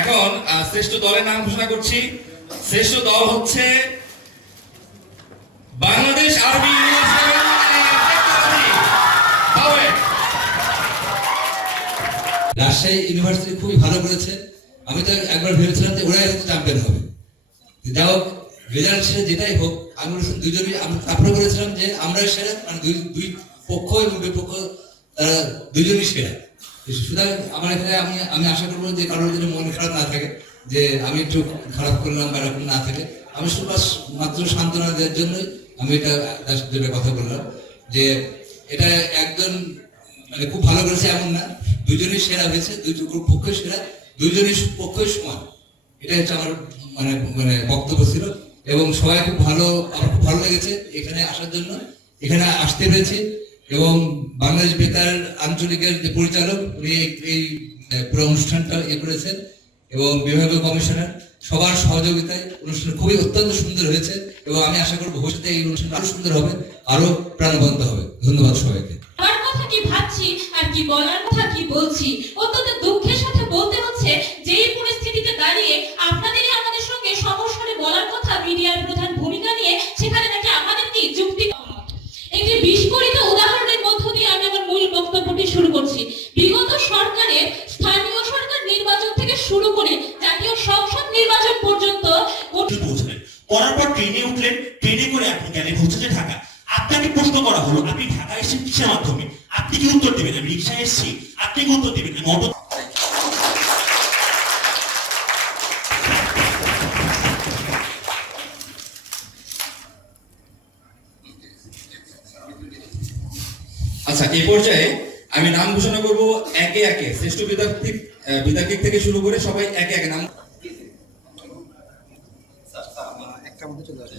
এখন শ্রেষ্ঠ দলের নাম ঘোষণা করছি। শ্রেষ্ঠ দল হচ্ছে বাংলাদেশ ইউনিভার্সিটি রাজশাহী ইউনিভার্সিটি খুবই ভালো করেছে। আমি তো একবার ভেবেছিলাম যে ওরাই হয়তো চ্যাম্পিয়ন হবে। যাই হোক রেজাল্ট সেরে যেটাই হোক, আমি দুজনই আমি তারপরে বলেছিলাম যে আমরা সেরা মানে দুই দুই পক্ষ এবং বিপক্ষ তারা দুজনই সেরা। সুতরাং আমার এখানে আমি আমি আশা করব যে কারোর জন্য মন খারাপ না থাকে, যে আমি একটু খারাপ করলাম বা এরকম না থাকে। আমি শুধু মাত্র সান্ত্বনা দেওয়ার জন্যই আমি এটা সাথে কথা বললাম, যে এটা একজন মানে খুব ভালো করেছে এমন না, দুজনই সেরা হয়েছে গ্রুপ পক্ষই সেরা, দুজনই পক্ষই সমান। এটা হচ্ছে আমার মানে মানে বক্তব্য ছিল, এবং সবাই খুব ভালো, আমার খুব ভালো লেগেছে এখানে আসার জন্য। এখানে আসতে পেরেছি। এবং বাংলাদেশ বেতার আঞ্চলিকের যে পরিচালক, উনি এই- পুরো অনুষ্ঠানটা ইয়ে করেছেন এবং বিভাগীয় কমিশনার। সবার সহযোগিতায় অনুষ্ঠান খুবই অত্যন্ত সুন্দর হয়েছে এবং আমি আশা করব ভবিষ্যতে এই অনুষ্ঠান আরও সুন্দর হবে, আরও প্রাণবন্ত হবে। ধন্যবাদ সবাইকে। আমার কথা কি ভাবছি আর কি বলার কথা কি বলছি? অত্যন্ত দুঃখের সাথে বলতে হচ্ছে যে পরিস্থিতিতে দাঁড়িয়ে আপনাদেরই আমাদের সঙ্গে সমস্যারে বলার কথা মিডিয়ার প্রধান ভূমিকা নিয়ে সেখানে নাকি আমাদের কি যুক্তি একটি বিস্ফোরিত উদাহরণের মধ্য দিয়ে আমি আমার মূল বক্তব্যটি শুরু করছি বিগত সরকারের স্থানীয় সরকার নির্বাচন থেকে শুরু করে জাতীয় সংসদ নির্বাচন পর্যন্ত পৌঁছলেন। করার পর ট্রেনে উঠলেন। ট্রেনে করে আপনি গেলেন যে ঢাকা। আপনাকে প্রশ্ন করা হলো আপনি ঢাকা এসেছেন কিসের মাধ্যমে? আপনি কি উত্তর দেবেন? আমি রিক্সায় এসেছি। আপনি কি উত্তর দেবেন? আমি অটো আচ্ছা এই পর্যায়ে আমি নাম ঘোষণা করব একে একে। শ্রেষ্ঠ বিদ্যার্থী বিদ্যার্থী থেকে শুরু করে সবাই একে একে নাম একটা মধ্যে চলে আসে।